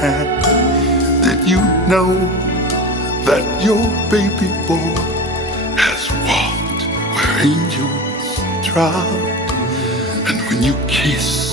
hand, then you know that your baby boy has walked where angels trod. And when you kiss